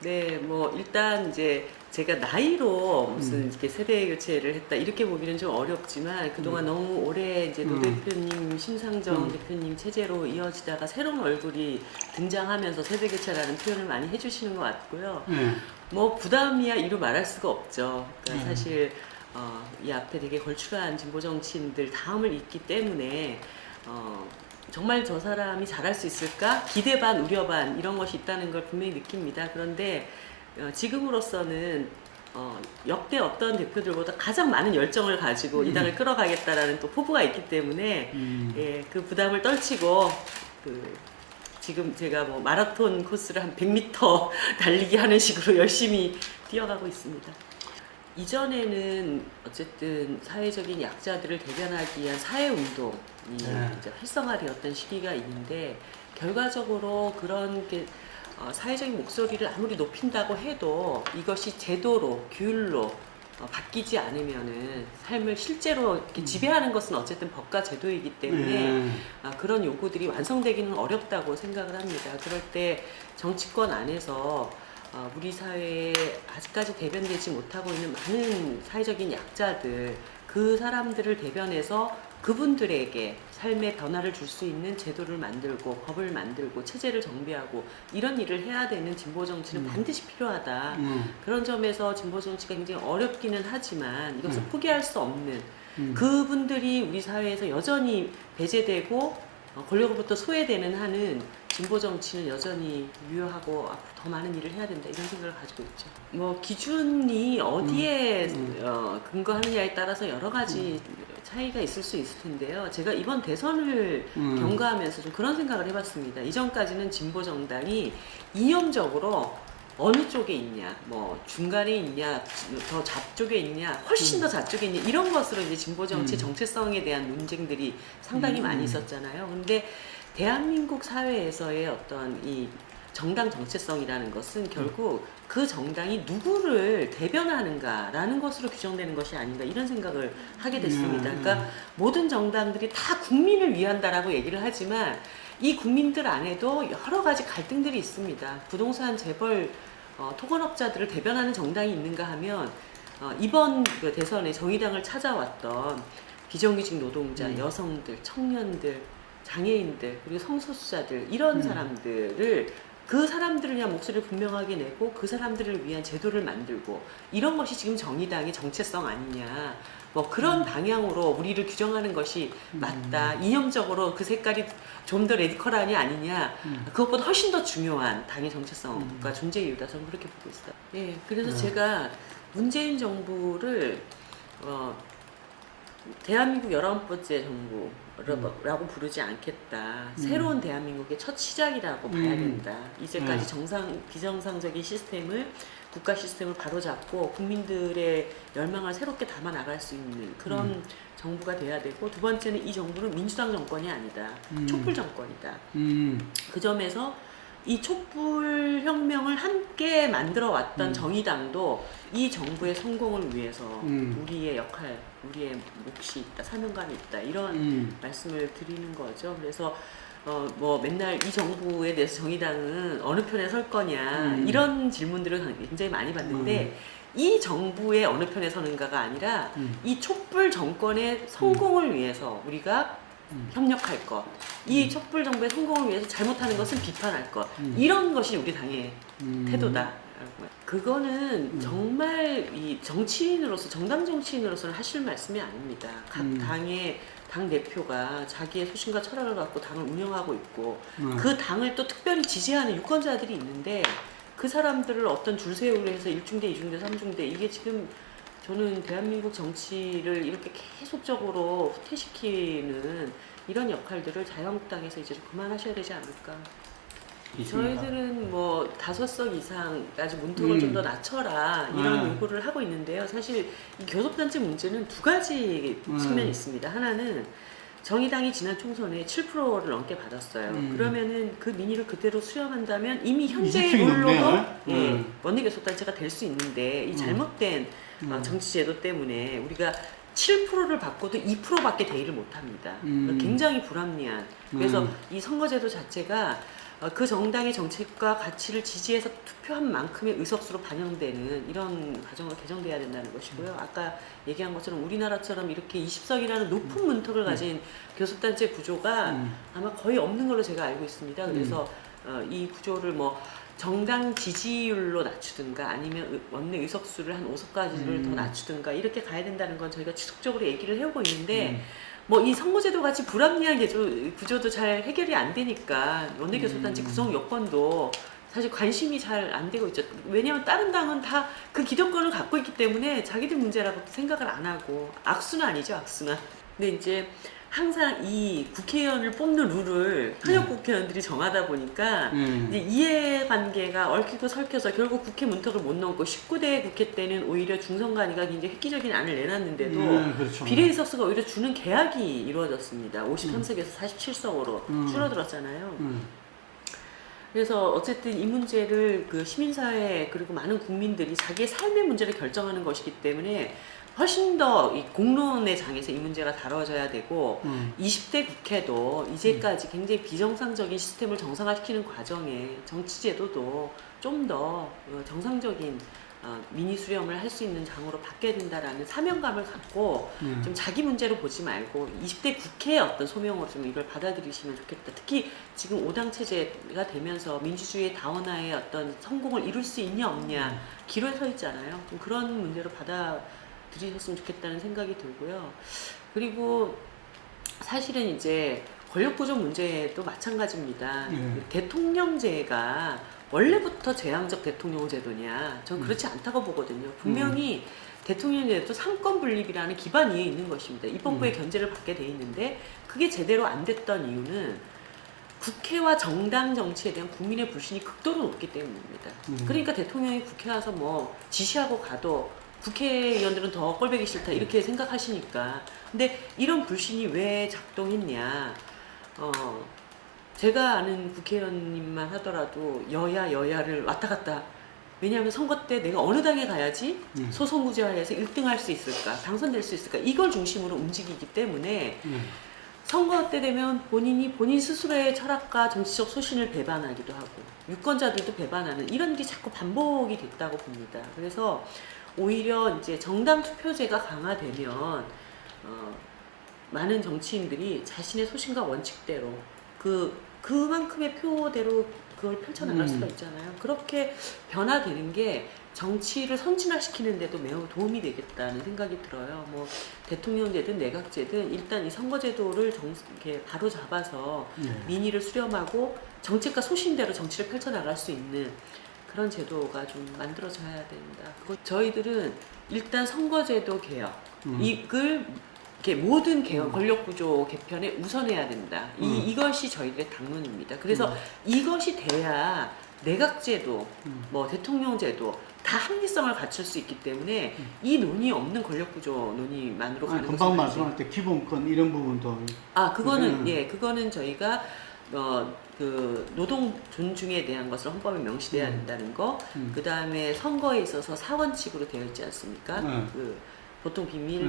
네, 뭐 일단 이제 제가 나이로 무슨 음. 이렇게 세대 교체를 했다 이렇게 보기는 좀 어렵지만 그동안 너무 오래 이제 노 음. 대표님, 심상정 음. 대표님 체제로 이어지다가 새로운 얼굴이 등장하면서 세대 교체라는 표현을 많이 해주시는 것 같고요. 예. 뭐 부담이야 이루 말할 수가 없죠. 그러니까 예. 사실 이 앞에 되게 걸출한 진보 정치인들 다음을 잇기 때문에 어, 정말 저 사람이 잘할 수 있을까? 기대 반 우려 반 이런 것이 있다는 걸 분명히 느낍니다. 그런데 지금으로서는 역대 어떤 대표들보다 가장 많은 열정을 가지고 이 당을 끌어가겠다라는 또 포부가 있기 때문에 음. 그 부담을 떨치고 그 지금 제가 뭐 마라톤 코스를 한 100m 달리기 하는 식으로 열심히 뛰어가고 있습니다. 이전에는 어쨌든 사회적인 약자들을 대변하기 위한 사회운동이 네. 이제 활성화되었던 시기가 있는데 결과적으로 그런 게 사회적인 목소리를 아무리 높인다고 해도 이것이 제도로 규율로 바뀌지 않으면은 삶을 실제로 이렇게 지배하는 것은 어쨌든 법과 제도이기 때문에 예. 그런 요구들이 완성되기는 어렵다고 생각을 합니다. 그럴 때 정치권 안에서 우리 사회에 아직까지 대변되지 못하고 있는 많은 사회적인 약자들, 그 사람들을 대변해서 그분들에게 삶의 변화를 줄 수 있는 제도를 만들고 법을 만들고 체제를 정비하고 이런 일을 해야 되는 진보 정치는 반드시 필요하다. 그런 점에서 진보 정치가 굉장히 어렵기는 하지만 이것을 포기할 수 없는 그분들이 우리 사회에서 여전히 배제되고 권력으로부터 소외되는 한은 진보 정치는 여전히 유효하고 앞으로 더 많은 일을 해야 된다 이런 생각을 가지고 있죠. 뭐 기준이 어디에 근거하느냐에 따라서 여러 가지 차이가 있을 수 있을 텐데요. 제가 이번 대선을 경과하면서 좀 그런 생각을 해봤습니다. 이전까지는 진보 정당이 이념적으로 어느 쪽에 있냐, 뭐 중간에 있냐, 더 좌쪽에 있냐, 훨씬 더 좌쪽에 있냐 이런 것으로 이제 진보 정치 정체성에 대한 논쟁들이 상당히 많이 있었잖아요. 근데 대한민국 사회에서의 어떤 이 정당 정체성이라는 것은 결국 그 정당이 누구를 대변하는가라는 것으로 규정되는 것이 아닌가 이런 생각을 하게 됐습니다. 그러니까 모든 정당들이 다 국민을 위한다라고 얘기를 하지만 이 국민들 안에도 여러 가지 갈등들이 있습니다. 부동산 재벌 토건업자들을 대변하는 정당이 있는가 하면 이번 그 대선에 정의당을 찾아왔던 비정규직 노동자, 여성들, 청년들, 장애인들 그리고 성소수자들 이런 사람들을 그 사람들을 위한 목소리를 분명하게 내고 그 사람들을 위한 제도를 만들고 이런 것이 지금 정의당의 정체성 아니냐 뭐 그런 방향으로 우리를 규정하는 것이 맞다 이념적으로 그 색깔이 좀 더 레디컬하니 아니냐 그것보다 훨씬 더 중요한 당의 정체성과 존재 이유다 저는 그렇게 보고 있어요. 예, 그래서 제가 문재인 정부를 대한민국 19번째 정부라고 부르지 않겠다. 새로운 대한민국의 첫 시작이라고 봐야 된다. 이제까지 비정상적인 시스템을 국가 시스템을 바로잡고 국민들의 열망을 새롭게 담아 나갈 수 있는 그런 정부가 돼야 되고 두 번째는 이 정부는 민주당 정권이 아니다. 촛불 정권이다. 그 점에서 이 촛불 혁명을 함께 만들어 왔던 정의당도 이 정부의 성공을 위해서 우리의 역할, 우리의 몫이 있다, 사명감이 있다 이런 말씀을 드리는 거죠. 그래서 뭐 맨날 이 정부에 대해서 정의당은 어느 편에 설 거냐 이런 질문들을 굉장히 많이 받는데 이 정부의 어느 편에 서는가가 아니라 이 촛불 정권의 성공을 위해서 우리가 협력할 것, 이 촛불 정부의 성공을 위해서 잘못하는 것은 비판할 것, 이런 것이 우리 당의 태도다. 그거는 정말 이 정치인으로서 정당 정치인으로서는 하실 말씀이 아닙니다. 각 당의 당 대표가 자기의 소신과 철학을 갖고 당을 운영하고 있고 그 당을 또 특별히 지지하는 유권자들이 있는데 그 사람들을 어떤 줄 세우려 해서 1중대, 2중대, 3중대 이게 지금 저는 대한민국 정치를 이렇게 계속적으로 후퇴시키는 이런 역할들을 자유한국당에서 이제 좀 그만하셔야 되지 않을까. 저희들은 뭐 5석 이상까지 문턱을 좀 더 낮춰라 이런 요구를 하고 있는데요. 사실 이 교섭단체 문제는 두 가지 측면이 있습니다. 하나는 정의당이 지난 총선에 7%를 넘게 받았어요. 그러면은 그 민의를 그대로 수렴한다면 이미 현재의 룰로도 원내교섭단체가 될 수 있는데 이 잘못된 정치제도 때문에 우리가 7%를 받고도 2%밖에 대의를 못합니다. 굉장히 불합리한. 그래서 이 선거제도 자체가 그 정당의 정책과 가치를 지지해서 투표한 만큼의 의석수로 반영되는 이런 과정으로 개정돼야 된다는 것이고요. 아까 얘기한 것처럼 우리나라처럼 이렇게 20석이라는 높은 문턱을 가진 교섭단체 구조가 아마 거의 없는 걸로 제가 알고 있습니다. 그래서 이 구조를 뭐 정당 지지율로 낮추든가 아니면 원내 의석수를 한 5석까지를 더 낮추든가 이렇게 가야 된다는 건 저희가 지속적으로 얘기를 해오고 있는데 뭐 이 선거제도 같이 불합리한 구조도 잘 해결이 안 되니까 원내교섭단체 구성 여건도 사실 관심이 잘 안 되고 있죠. 왜냐하면 다른 당은 다 그 기득권을 갖고 있기 때문에 자기들 문제라고 생각을 안 하고 악수는 아니죠, 악수는. 근데 이제 항상 이 국회의원을 뽑는 룰을 현역 국회의원들이 정하다 보니까 이제 이해관계가 얽히고 설켜서 결국 국회 문턱을 못 넘고 19대 국회 때는 오히려 중선관위가 굉장히 획기적인 안을 내놨는데도 그렇죠. 비례의석수가 오히려 주는 개혁이 이루어졌습니다. 53석에서 47석으로 줄어들었잖아요. 그래서 어쨌든 이 문제를 그 시민사회 그리고 많은 국민들이 자기의 삶의 문제를 결정하는 것이기 때문에 훨씬 더 이 공론의 장에서 이 문제가 다뤄져야 되고 20대 국회도 이제까지 굉장히 비정상적인 시스템을 정상화시키는 과정에 정치제도도 좀 더 정상적인 민의 수렴을 할 수 있는 장으로 바뀌어야 된다라는 사명감을 갖고 좀 자기 문제로 보지 말고 20대 국회의 어떤 소명으로 좀 이걸 받아들이시면 좋겠다. 특히 지금 5당 체제가 되면서 민주주의의 다원화의 어떤 성공을 이룰 수 있냐 없냐 기로에 서 있잖아요. 좀 그런 문제로 받아들이셨으면 좋겠다는 생각이 들고요. 그리고 사실은 이제 권력구조 문제도 마찬가지입니다. 대통령제가 원래부터 재앙적 대통령 제도냐? 전 그렇지 않다고 보거든요. 분명히 대통령제도 삼권 분립이라는 기반이 있는 것입니다. 입법부의 견제를 받게 돼 있는데 그게 제대로 안 됐던 이유는 국회와 정당 정치에 대한 국민의 불신이 극도로 높기 때문입니다. 그러니까 대통령이 국회 와서 뭐 지시하고 가도 국회의원들은 더 꼴보기 싫다 이렇게 생각하시니까. 근데 이런 불신이 왜 작동했냐? 제가 아는 국회의원님만 하더라도 여야를 왔다 갔다. 왜냐하면 선거 때 내가 어느 당에 가야지 소송구제화해서 1등 할 수 있을까, 당선될 수 있을까 이걸 중심으로 움직이기 때문에 선거 때 되면 본인 스스로의 철학과 정치적 소신을 배반하기도 하고 유권자들도 배반하는 이런 일이 자꾸 반복이 됐다고 봅니다. 그래서 오히려 이제 정당 투표제가 강화되면 많은 정치인들이 자신의 소신과 원칙대로 그만큼의 표대로 그걸 펼쳐나갈 수가 있잖아요. 그렇게 변화되는 게 정치를 선진화시키는데도 매우 도움이 되겠다는 생각이 들어요. 뭐 대통령제든 내각제든 일단 이 선거제도를 이렇게 바로 잡아서 민의를 수렴하고 정책과 소신대로 정치를 펼쳐나갈 수 있는 그런 제도가 좀 만들어져야 된다. 저희들은 일단 선거제도 개혁 이걸 이렇게 모든 개혁, 권력구조 개편에 우선해야 된다. 이것이 저희들의 당론입니다. 그래서 이것이 돼야 내각제도, 뭐 대통령제도 다 합리성을 갖출 수 있기 때문에 이 논의 없는 권력구조 논의만으로 가는 것은 금방 말씀할 때 기본권 이런 부분도 그거는 저희가 그 노동 존중에 대한 것을 헌법에 명시돼야 된다는 거, 그 다음에 선거에 있어서 사원칙으로 되어 있지 않습니까? 그 보통 비밀,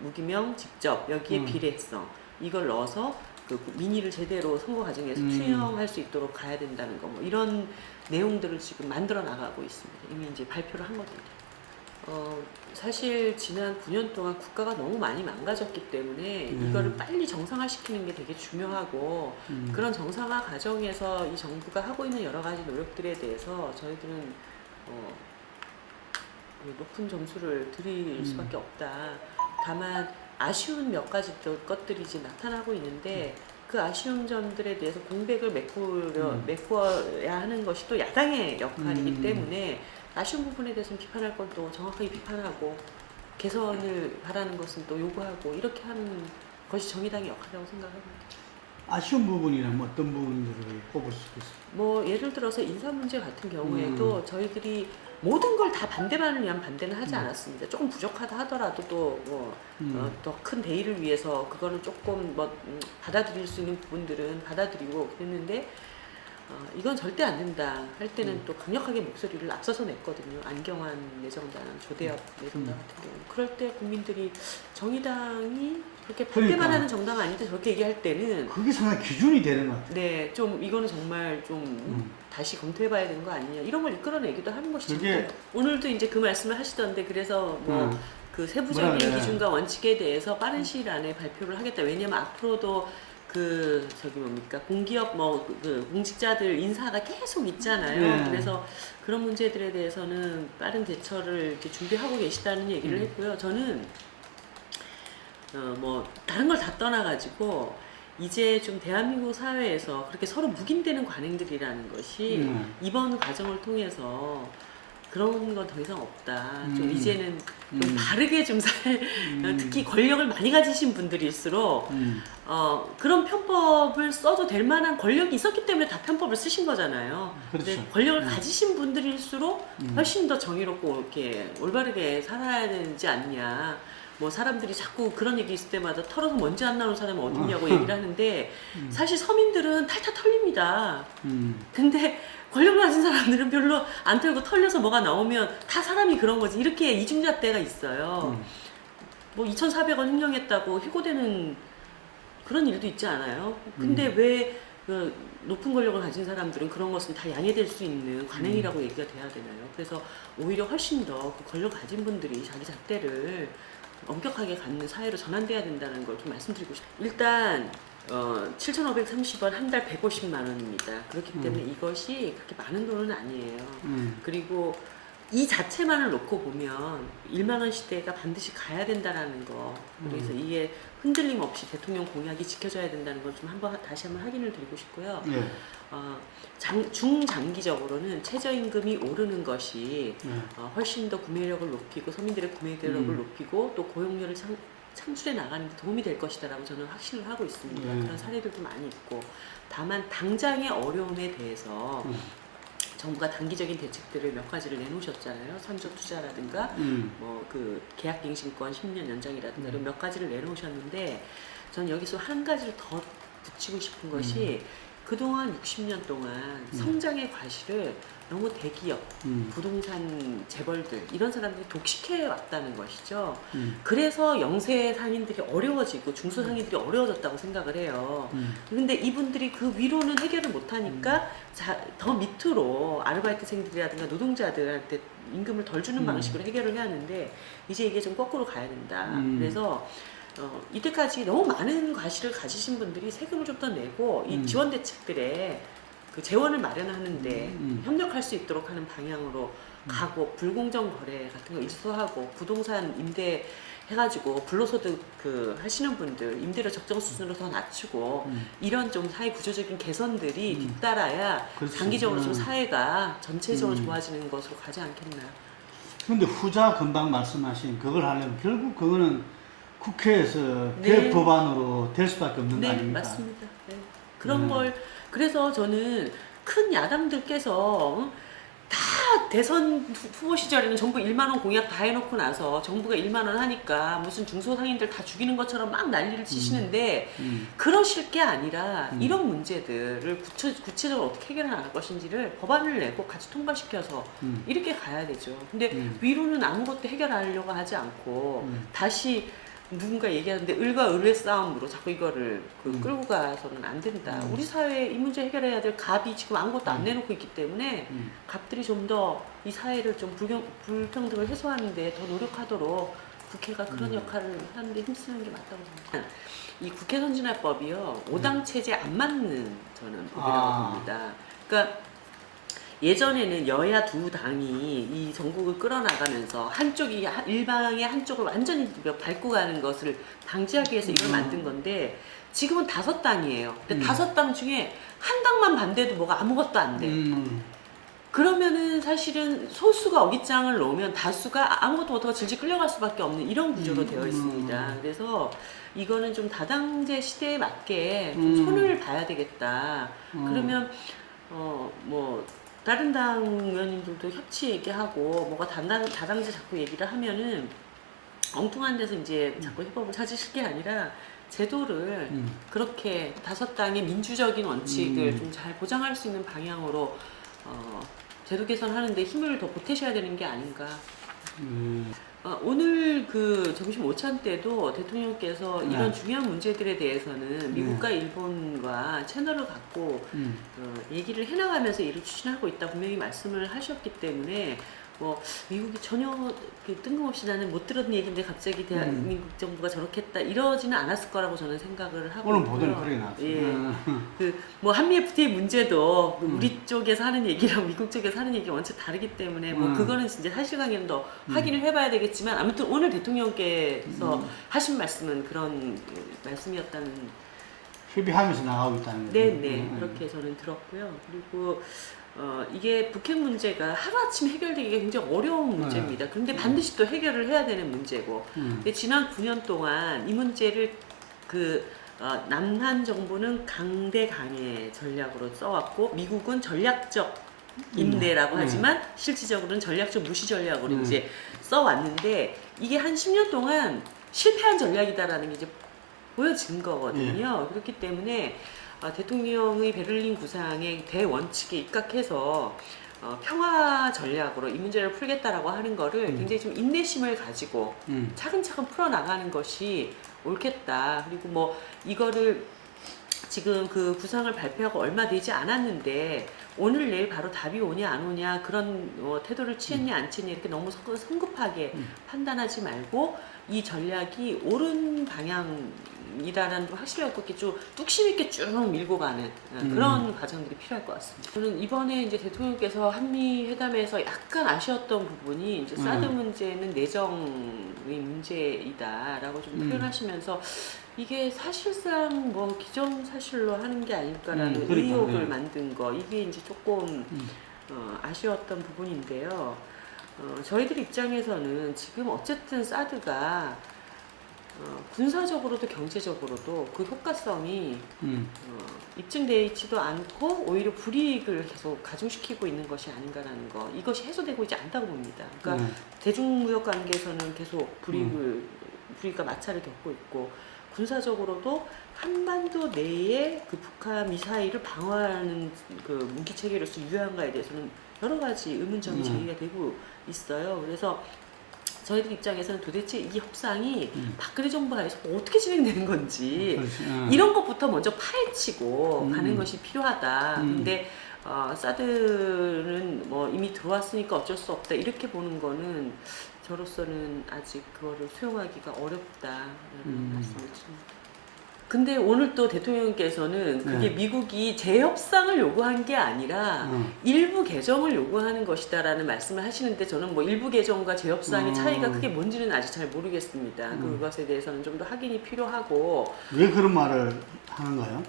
무기명, 직접 여기에 비례성 이걸 넣어서 그 민의를 제대로 선거 과정에서 투영할 수 있도록 가야 된다는 거, 뭐 이런 내용들을 지금 만들어 나가고 있습니다. 이미 이제 발표를 한 것들이. 사실 지난 9년 동안 국가가 너무 많이 망가졌기 때문에 이거를 빨리 정상화시키는 게 되게 중요하고 그런 정상화 과정에서 이 정부가 하고 있는 여러 가지 노력들에 대해서 저희들은 높은 점수를 드릴 수밖에 없다. 다만 아쉬운 몇 가지 것들이 이제 나타나고 있는데 그 아쉬운 점들에 대해서 공백을 메꿔야 하는 것이 또 야당의 역할이기 때문에 아쉬운 부분에 대해서는 비판할 건 또 정확하게 비판하고 개선을 바라는 것은 또 요구하고 이렇게 하는 것이 정의당의 역할이라고 생각합니다. 아쉬운 부분이라면 뭐 어떤 부분들을 꼽을 수 있어요? 뭐 예를 들어서 인사 문제 같은 경우에도 저희들이 모든 걸 다 반대만을 위한 반대는 하지 않았습니다. 조금 부족하다 하더라도 또 더 큰 대의를 위해서 그거는 조금 받아들일 수 있는 부분들은 받아들이고 그랬는데 이건 절대 안 된다 할 때는 또 강력하게 목소리를 앞서서 냈거든요. 안경환 내정당, 조대엽 내정당 같은 경우. 그럴 때 국민들이 정의당이 그렇게 반대만 그러니까. 하는 정당 아닌데 저렇게 얘기할 때는 그게 상당히 기준이 되는 것 같아요. 네, 좀 이거는 정말 좀 다시 검토해봐야 되는 거 아니냐 이런 걸 이끌어내기도 하는 것이죠. 그게- 오늘도 이제 그 말씀을 하시던데 그래서 뭐 음. 그 세부적인 뭐라 그래. 기준과 원칙에 대해서 빠른 시일 안에 발표를 하겠다. 왜냐면 앞으로도 그 저기 뭡니까 공기업 뭐 그 공직자들 인사가 계속 있잖아요. 네. 그래서 그런 문제들에 대해서는 빠른 대처를 이렇게 준비하고 계시다는 얘기를 했고요. 저는 뭐 다른 걸 다 떠나가지고 이제 좀 대한민국 사회에서 그렇게 서로 묵인되는 관행들이라는 것이 이번 과정을 통해서 그런 건 더 이상 없다. 좀 이제는 좀 바르게 좀 특히 권력을 많이 가지신 분들일수록 그런 편법을 써도 될 만한 권력이 있었기 때문에 다 편법을 쓰신 거잖아요. 그렇죠. 근데 권력을 가지신 분들일수록 훨씬 더 정의롭고 이렇게 올바르게 살아야 되지 않냐. 뭐 사람들이 자꾸 그런 얘기 있을 때마다 털어서 먼지 안 나오는 사람은 어딨냐고 얘기를 하는데 사실 서민들은 탈탈 털립니다. 근데 권력을 가진 사람들은 별로 안 털고 털려서 뭐가 나오면 다 사람이 그런 거지. 이렇게 이중잣대가 있어요. 뭐 2,400원 횡령했다고 해고되는 그런 일도 있지 않아요? 근데 왜 그 높은 권력을 가진 사람들은 그런 것은 다 양해될 수 있는 관행이라고 얘기가 돼야 되나요? 그래서 오히려 훨씬 더 그 권력 가진 분들이 자기 잣대를 엄격하게 갖는 사회로 전환돼야 된다는 걸 좀 말씀드리고 싶어요. 일단 7,530원 한 달 150만 원입니다. 그렇기 때문에 이것이 그렇게 많은 돈은 아니에요. 그리고 이 자체만을 놓고 보면 1만 원 시대가 반드시 가야 된다라는 거. 그래서 이게 흔들림 없이 대통령 공약이 지켜져야 된다는 걸 좀 다시 한번 확인을 드리고 싶고요. 예. 중장기적으로는 최저임금이 오르는 것이 훨씬 더 구매력을 높이고 서민들의 구매력을 높이고 또 고용률을 창출해 나가는 데 도움이 될 것이다라고 저는 확신을 하고 있습니다. 그런 사례들도 많이 있고 다만 당장의 어려움에 대해서 정부가 단기적인 대책들을 몇 가지를 내놓으셨잖아요. 선적 투자라든가 뭐 그 계약갱신권 10년 연장이라든가 이런 몇 가지를 내놓으셨는데 저는 여기서 한 가지를 더 붙이고 싶은 것이 그동안 60년 동안 성장의 과실을 너무 대기업, 부동산 재벌들 이런 사람들이 독식해 왔다는 것이죠. 그래서 영세 상인들이 어려워지고 중소 상인들이 어려워졌다고 생각을 해요. 근데 이분들이 그 위로는 해결을 못하니까 더 밑으로 아르바이트생들이라든가 노동자들한테 임금을 덜 주는 방식으로 해결을 해야 하는데 이제 이게 좀 거꾸로 가야 된다. 그래서 이때까지 너무 많은 과실을 가지신 분들이 세금을 좀 더 내고 이 지원 대책들에 그 재원을 마련하는데 협력할 수 있도록 하는 방향으로 가고 불공정 거래 같은 거 일소하고 부동산 임대 해가지고 불로소득 그 하시는 분들 임대료 적정 수준으로 더 낮추고 이런 좀 사회 구조적인 개선들이 뒤따라야 그렇지. 장기적으로 좀 사회가 전체적으로 좋아지는 것으로 가지 않겠나. 근데 후자 금방 말씀하신 그걸 하려면 결국 그거는 국회에서 네. 대법안으로 될 수밖에 없는 거 네, 아닙니까? 맞습니다. 네. 그런 걸 그래서 저는 큰 야당들께서 다 대선 후보 시절에는 정부 1만 원 공약 다 해놓고 나서 정부가 1만 원 하니까 무슨 중소상인들 다 죽이는 것처럼 막 난리를 치시는데 그러실 게 아니라 이런 문제들을 구체적으로 어떻게 해결해 나갈 것인지를 법안을 내고 같이 통과시켜서 이렇게 가야 되죠. 근데 위로는 아무것도 해결하려고 하지 않고 다시 누군가 얘기하는데 을과 을의 싸움으로 자꾸 이거를 끌고 가서는 안 된다. 우리 사회에 이 문제 해결해야 될 갑이 지금 아무것도 안 내놓고 있기 때문에 갑들이 좀 더 이 사회를 좀 불평등을 해소하는 데 더 노력하도록 국회가 그런 역할을 하는데 힘쓰는 게 맞다고 생각합니다. 이 국회 선진화법이요. 5당 체제에 안 맞는 저는 법이라고 봅니다. 그러니까 예전에는 여야 두 당이 이 전국을 끌어나가면서 한쪽이 일방의 한쪽을 완전히 밟고 가는 것을 방지하기 위해서 이걸 만든 건데 지금은 5당이에요. 근데 5당 중에 한 당만 반대도 뭐가 아무것도 안 돼. 그러면은 사실은 소수가 어깃장을 놓으면 다수가 아무것도 못하고 질질 끌려갈 수밖에 없는 이런 구조로 되어 있습니다. 그래서 이거는 좀 다당제 시대에 맞게 좀 손을 봐야 되겠다. 그러면 뭐 다른 당 의원님들도 협치 얘기하고 뭐가 다당제 자꾸 얘기를 하면은 엉뚱한 데서 이제 자꾸 해법을 찾으실 게 아니라 제도를 그렇게 5당의 민주적인 원칙을 좀 잘 보장할 수 있는 방향으로 제도 개선하는데 힘을 더 보태셔야 되는 게 아닌가. 오늘 그 점심 오찬 때도 대통령께서 네. 이런 중요한 문제들에 대해서는 미국과 일본과 채널을 갖고 얘기를 해나가면서 일을 추진하고 있다 분명히 말씀을 하셨기 때문에 뭐 미국이 전혀 뜬금없이 나는 못 들었던 얘기인데 갑자기 대한민국 정부가 저렇게 했다 이러지는 않았을 거라고 저는 생각을 하고 오늘 있고요. 보도는 그렇게 나왔어요. 예. 뭐 한미 FTA 문제도 우리 쪽에서 하는 얘기랑 미국 쪽에서 하는 얘기가 완전 다르기 때문에 뭐 그거는 진짜 사실관계는 더 확인을 해봐야 되겠지만 아무튼 오늘 대통령께서 하신 말씀은 그런 말씀이었다는. 협의하면서 나가고 있다는 거죠. 네네 그렇게 저는 들었고요. 그리고 이게 북핵 문제가 하루아침 해결되기가 굉장히 어려운 문제입니다. 그런데 반드시 또 해결을 해야 되는 문제고 근데 지난 9년 동안 이 문제를 남한 정부는 강대강의 전략으로 써왔고 미국은 전략적 인내라고 하지만 실질적으로는 전략적 무시 전략으로 이제 써왔는데 이게 한 10년 동안 실패한 전략이다라는 게 이제 보여진 거거든요. 그렇기 때문에 대통령의 베를린 구상의 대원칙에 입각해서 평화 전략으로 이 문제를 풀겠다라고 하는 거를 굉장히 좀 인내심을 가지고 차근차근 풀어나가는 것이 옳겠다. 그리고 뭐 이거를 지금 그 구상을 발표하고 얼마 되지 않았는데 오늘 내일 바로 답이 오냐 안 오냐 그런 태도를 취했냐 안 취했냐 이렇게 너무 성급하게 판단하지 말고 이 전략이 옳은 방향이다라는 걸 확실히 갖고 이렇게 좀 뚝심 있게 쭉 밀고 가는 그런 과정들이 필요할 것 같습니다. 저는 이번에 이제 대통령께서 한미 회담에서 약간 아쉬웠던 부분이 이제 사드 문제는 내정의 문제이다라고 좀 표현하시면서 이게 사실상 뭐 기정사실로 하는 게 아닐까라는 그러니까, 의혹을 네. 만든 거 이게 이제 조금 아쉬웠던 부분인데요. 저희들 입장에서는 지금 어쨌든 사드가 군사적으로도 경제적으로도 그 효과성이 입증되어 있지도 않고 오히려 불이익을 계속 가중시키고 있는 것이 아닌가라는 거 이것이 해소되고 있지 않다고 봅니다. 그러니까 대중무역 관계에서는 계속 불이익과 마찰을 겪고 있고 군사적으로도 한반도 내에 그 북한 미사일을 방어하는 그 무기 체계로서 유효한가에 대해서는 여러 가지 의문점이 제기가 되고 있어요. 그래서 저희들 입장에서는 도대체 이 협상이 박근혜 정부 하에서 어떻게 진행되는 건지 이런 것부터 먼저 파헤치고 가는 것이 필요하다. 근데 사드는 뭐 이미 들어왔으니까 어쩔 수 없다 이렇게 보는 거는 저로서는 아직 그거를 수용하기가 어렵다라는 말씀을 드립니다. 근데 오늘 또 대통령께서는 그게 미국이 재협상을 요구한 게 아니라 일부 개정을 요구하는 것이다라는 말씀을 하시는데 저는 뭐 일부 개정과 재협상의 차이가 크게 뭔지는 아직 잘 모르겠습니다. 그것에 대해서는 좀 더 확인이 필요하고. 왜 그런 말을 하는가요?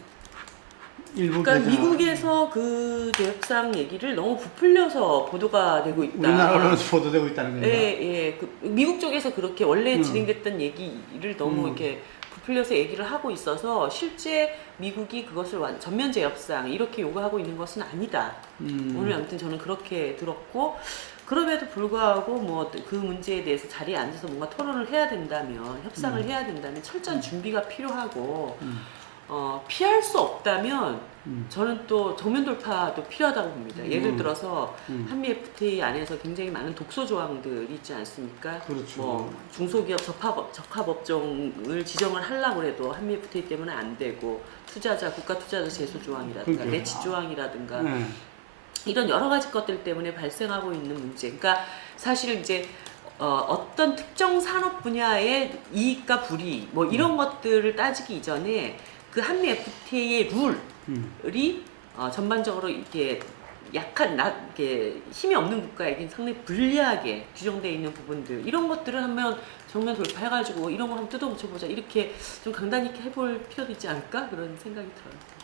그러니까 미국에서 그 재협상 얘기를 너무 부풀려서 보도가 되고 있다. 우리나라 언론에서 보도되고 있다는 건가? 예. 미국 쪽에서 그렇게 원래 진행됐던 얘기를 너무 이렇게 부풀려서 얘기를 하고 있어서 실제 미국이 그것을 전면 재협상 이렇게 요구하고 있는 것은 아니다. 오늘 아무튼 저는 그렇게 들었고 그럼에도 불구하고 뭐 그 문제에 대해서 자리에 앉아서 뭔가 토론을 해야 된다면 협상을 해야 된다면 철저한 준비가 필요하고 피할 수 없다면 저는 또 정면 돌파도 필요하다고 봅니다. 예를 들어서 한미 FTA 안에서 굉장히 많은 독소 조항들이 있지 않습니까? 그렇죠. 뭐 중소기업 적합업종을 지정을 하려고 해도 한미 FTA 때문에 안 되고 국가 투자자 제소 조항이라든가 그러니까요. 내치 조항이라든가 이런 여러 가지 것들 때문에 발생하고 있는 문제. 그러니까 사실 이제 어떤 특정 산업 분야의 이익과 불이익 뭐 이런 것들을 따지기 이전에 그 한미 FTA의 룰이 전반적으로 이렇게 이렇게 힘이 없는 국가에겐 상당히 불리하게 규정되어 있는 부분들 이런 것들을 한번 정면 돌파해가지고 이런 거 한번 뜯어붙여보자 이렇게 좀 강단 있게 해볼 필요도 있지 않을까 그런 생각이 들어요.